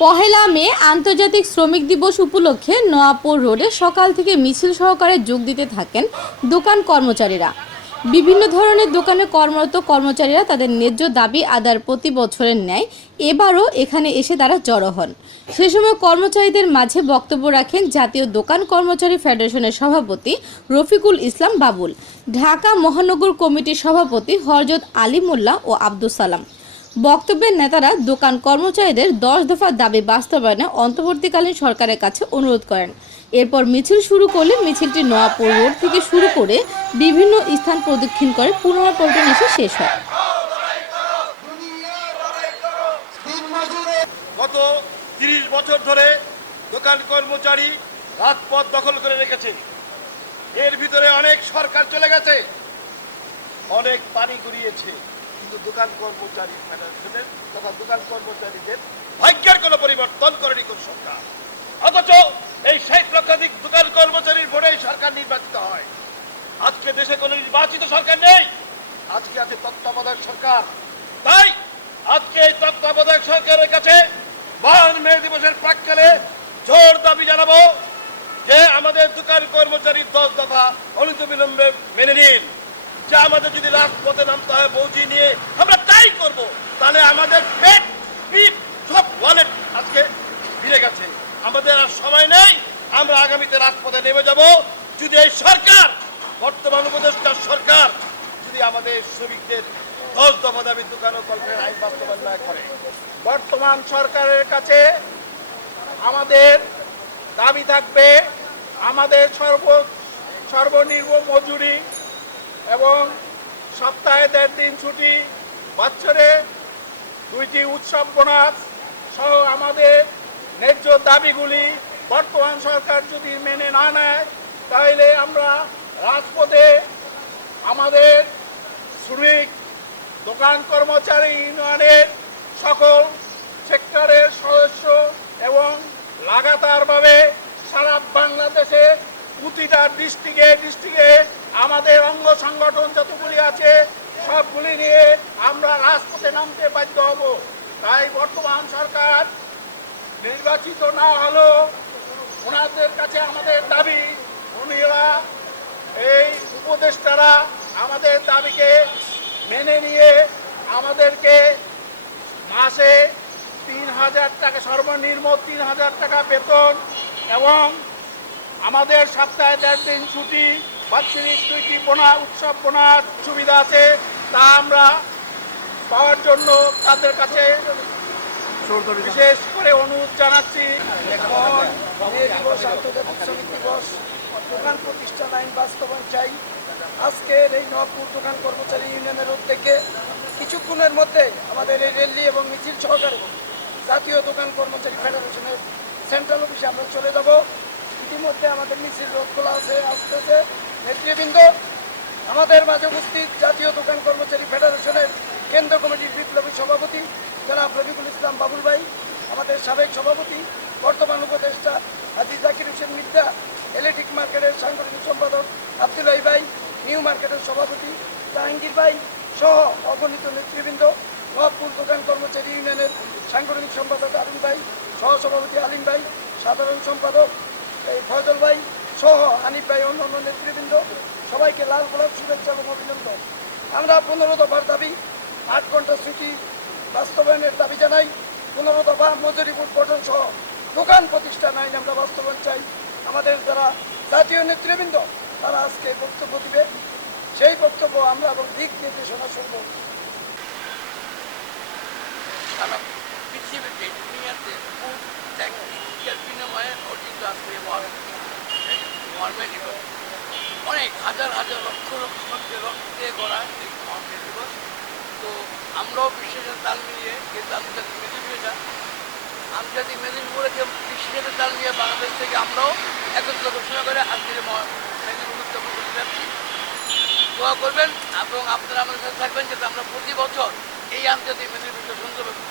চট্টগ্রামে আন্তর্জাতিক শ্রমিক দিবস উপলক্ষে নোয়াপুর রোডে সকাল থেকে মিছিল সহকারে যোগ দিতে থাকেন দোকান কর্মচারীরা। বিভিন্ন ধরনের দোকানে কর্মরত কর্মচারীরা তাদের ন্যায্য দাবি আদার প্রতি বছরের ন্যায় এবারও এখানে এসে তারা জড়ো হন। সে সময় কর্মচারীদের মাঝে বক্তব্য রাখেন জাতীয় দোকান কর্মচারী ফেডারেশনের সভাপতি রফিকুল ইসলাম বাবুল, ঢাকা মহানগর কমিটির সভাপতি হরজত আলী মোল্লা ও আব্দুল সালাম। বক্তব্যের নেতারা দোকান কর্মচারীদের দশ দফা দাবি বাস্তবায়নে অন্তর্বর্তীকালীন সরকারের কাছে অনুরোধ করেন। এরপর মিছিল শুরু করলে মিছিলটি নোয়াপুর রোড থেকে শুরু করে বিভিন্ন স্থান প্রদক্ষিণ করে পুনরাপল্টন এসে শেষ হয়। গত তিরিশ বছর ধরে দোকান কর্মচারী রাজপথ দখল করে রেখেছে এর ভিতরে অনেক সরকার চলে গেছে, অনেক পানি গড়িয়েছে। কিন্তু দোকান কর্মচারী তথা দোকান কর্মচারীদের ভাগ্যের কোনো পরিবর্তন করেনি কোন সরকার। অথচ এই ষাট লক্ষাধিক দোকান কর্মচারীর ভোটে এই সরকার নির্বাচিত হয়। আজকে দেশে কোনো নির্বাচিত সরকার নেই। আজকে আছে তত্ত্বাবধায়ক সরকার। তাই আজকে এই তত্ত্বাবধায়ক সরকারের কাছে মহান মে দিবসের প্রাককালে জোর দাবি জানাব যে আমাদের দোকান কর্মচারী দশ দফা অনিতবিলম্বে মেনে নিন। যে আমাদের যদি রাজপথে নামতে হয় বৌজি নিয়ে আমরা তাই করব। তাহলে আমাদের পেট সব ওয়ালেট আজকে ভিড়ে গেছে। আমাদের আর সময় নেই। আমরা আগামীতে রাজপথে নেমে যাব। যদি এই সরকার, বর্তমান উপদেষ্টার সরকার, যদি আমাদের শ্রমিকদের দশ দফা দাবি দোকান ও আইন বাস্তবায়ন না করে। বর্তমান সরকারের কাছে আমাদের দাবি থাকবে, আমাদের সর্ব সর্বনিম্ন মজুরি এবং সপ্তাহে দেড় দিন ছুটি, বছরে দুইটি উৎসব বোনাস সহ আমাদের ন্যায্য দাবিগুলি বর্তমান সরকার যদি মেনে না নেয়, তাহলে আমরা রাজপথে আমাদের শ্রমিক, দোকান কর্মচারী ইউনিয়নের সকল সেক্টরের সদস্য এবং লাগাতারভাবে সারা বাংলাদেশে প্রতিটা ডিস্ট্রিক্টে অঙ্গ সংগঠন যতগুলি আছে, সবগুলি নিয়ে আমরা রাজপথে নামতে বাধ্য হব। তাই বর্তমান সরকার নির্বাচিত না হলেও ওনাদের কাছে আমাদের দাবি, উনিরা, এই উপদেষ্টারা আমাদের দাবিকে মেনে নিয়ে আমাদেরকে মাসে তিন হাজার টাকা, সর্বনিম্ন তিন হাজার টাকা বেতন এবং আমাদের সপ্তাহে দেড় দিন ছুটি বাৎসরিক দুইটি বোনা উৎসব বোনার সুবিধা আছে, তা আমরা পাওয়ার জন্য তাদের কাছে বিশেষ করে অনুরোধ জানাচ্ছি। এখন মে শ্রমিক দিবস দোকান প্রতিষ্ঠান আইন বাস্তবায়ন চাই। আজকের এই নবপুর দোকান কর্মচারী ইউনিয়নের উদ্যোগে কিছুক্ষণের মধ্যে আমাদের এই রেলি এবং মিছিল সহকারে জাতীয় দোকান কর্মচারী ফেডারেশনের সেন্ট্রাল অফিসে আমরা চলে যাব। ইতিমধ্যে আমাদের মিছিল রোড খোলা আছে, আসতেছে। নেতৃবৃন্দ, আমাদের মাঝে উপস্থিত জাতীয় দোকান কর্মচারী ফেডারেশনের কেন্দ্র কমিটির বিপ্লবী সভাপতি জনাব রফিকুল ইসলাম বাবুল ভাই, আমাদের সাবেক সভাপতি, বর্তমান উপদেষ্টা হাজি জাকির হোসেন মির্জা ইলেকট্রিক মার্কেটের সাংগঠনিক সম্পাদক আবদুল্লাহ ভাই, নিউ মার্কেটের সভাপতি জাহাঙ্গীর ভাই সহ অগণিত নেতৃবৃন্দ নবাবপুর দোকান কর্মচারী ইউনিয়নের সাংগঠনিক সম্পাদক আরুন ভাই সহ সভাপতি আলিম ভাই, সাধারণ সম্পাদক এই ফয়জল ভাই সহ হানিফ ভাই, অন্যান্য নেতৃবৃন্দ, সবাইকে লাল গোলাপ শুভেচ্ছা এবং অভিনন্দন। আমরা পনেরো দফার দাবি, আট ঘণ্টা ছুটি বাস্তবায়নের দাবি জানাই পনেরো দফা মজুরি বোর্ড গঠন সহ দোকান প্রতিষ্ঠান আইন আমরা বাস্তবায়ন চাই। আমাদের যারা জাতীয় নেতৃবৃন্দ, তারা আজকে বক্তব্য দিবে। সেই বক্তব্য আমরা এবং দিক নির্দেশনা শুনব। সারা পৃথিবীতে দুনিয়াতে খুব ত্যাগের বিনিময়ে অর্জিত আজকে মর্মে দিবস অনেক হাজার হাজার লক্ষ লক্ষ মানুষের রক্ত দিয়ে গড়া এই মর্মে দিবস তো আমরাও বিশ্বের তাল মিলিয়ে কিন্তু আন্তর্জাতিক মেদিনীপুরেটা আন্তর্জাতিক মেদিনীপুরে বিশ্বের তাল মিলিয়ে বাংলাদেশ থেকে আমরাও একত্র ঘোষণা করে আজকের মেদিনীপুর উদযাপন করতে যাচ্ছি। দোয়া করবেন এবং আপনারা আমাদের সাথে থাকবেন যাতে আমরা প্রতি বছর এই আন্তর্জাতিক মেদিনীপুরকে সুন্দরভাবে